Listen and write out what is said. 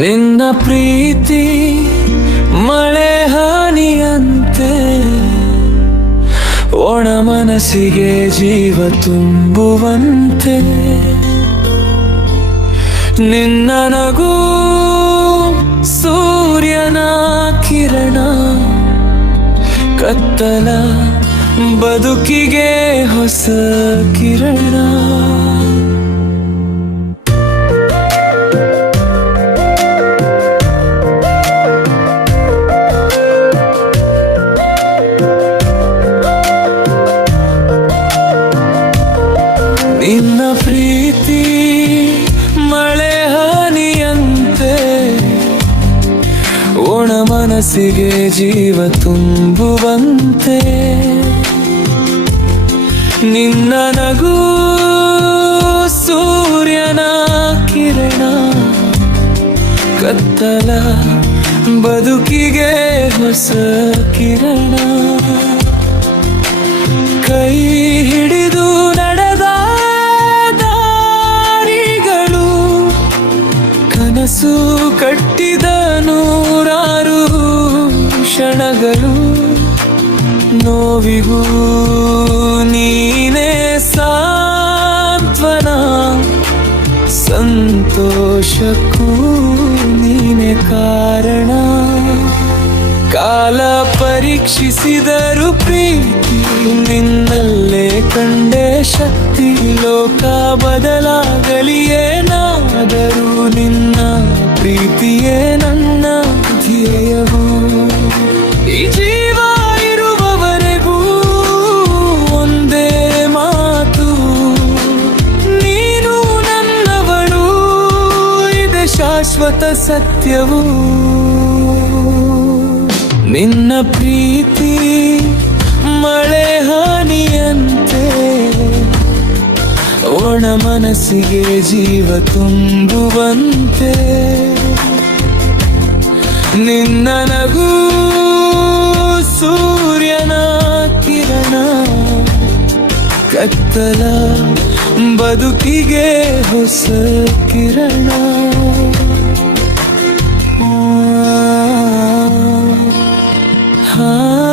ನಿನ್ನ ಪ್ರೀತಿ ಮಳೆ ಹಾನಿಯಂತೆ. ಒಣ ಮನಸ್ಸಿಗೆ ಜೀವ ತುಂಬುವಂತೆ. ನಿನ್ನ ನಗು ಸೂರ್ಯನ ಕಿರಣ. ಕತ್ತಲ ಬದುಕಿಗೆ ಹೊಸ ಕಿರಣ. ಮನಸ್ಸಿಗೆ ಜೀವ ತುಂಬುವಂತೆ ನಿನ್ನ ನಗು ಸೂರ್ಯನ ಕಿರಣ ಕತ್ತಲ ಬದುಕಿಗೆ ಹೊಸ ಕಿರಣ. ಕನಸು ಕಟ್ಟಿದ ನೂರಾರು ಕ್ಷಣಗಳು ನೋವಿಗೂ ನೀನೇ ಸಾಂತ್ವನ. ಸಂತೋಷಕ್ಕೂ ನೀನೆ ಕಾರಣ. ಕಾಲ ಪರೀಕ್ಷಿಸಿದರು ಪ್ರೀತಿ ನಿನ್ನಲ್ಲೇ ಕಂಡೆ. ಶಕ್ತಿ ಲೋಕ ಬದಲಾಗಲಿ ಏನಾದರೂ ನಿನ್ನ ಪ್ರೀತಿಯೇ ನನ್ನ ಧ್ಯೇಯವು. ಈ ಜೀವ ಇರುವವರೆಗೂ ಒಂದೇ ಮಾತು. ನೀನು ನನ್ನವಳು, ಇದೆ ಶಾಶ್ವತ ಸತ್ಯವು. ನಿನ್ನ ಪ್ರೀತಿ ಮಳೆ ಒಣ ಮನಸ್ಸಿಗೆ ಜೀವ ತುಂಬುವಂತೆ. ನಿನ್ನ ನಗು ಸೂರ್ಯನ ಕಿರಣ ಕತ್ತಲ ಬದುಕಿಗೆ ಹೊಸ ಕಿರಣ. ಹಾ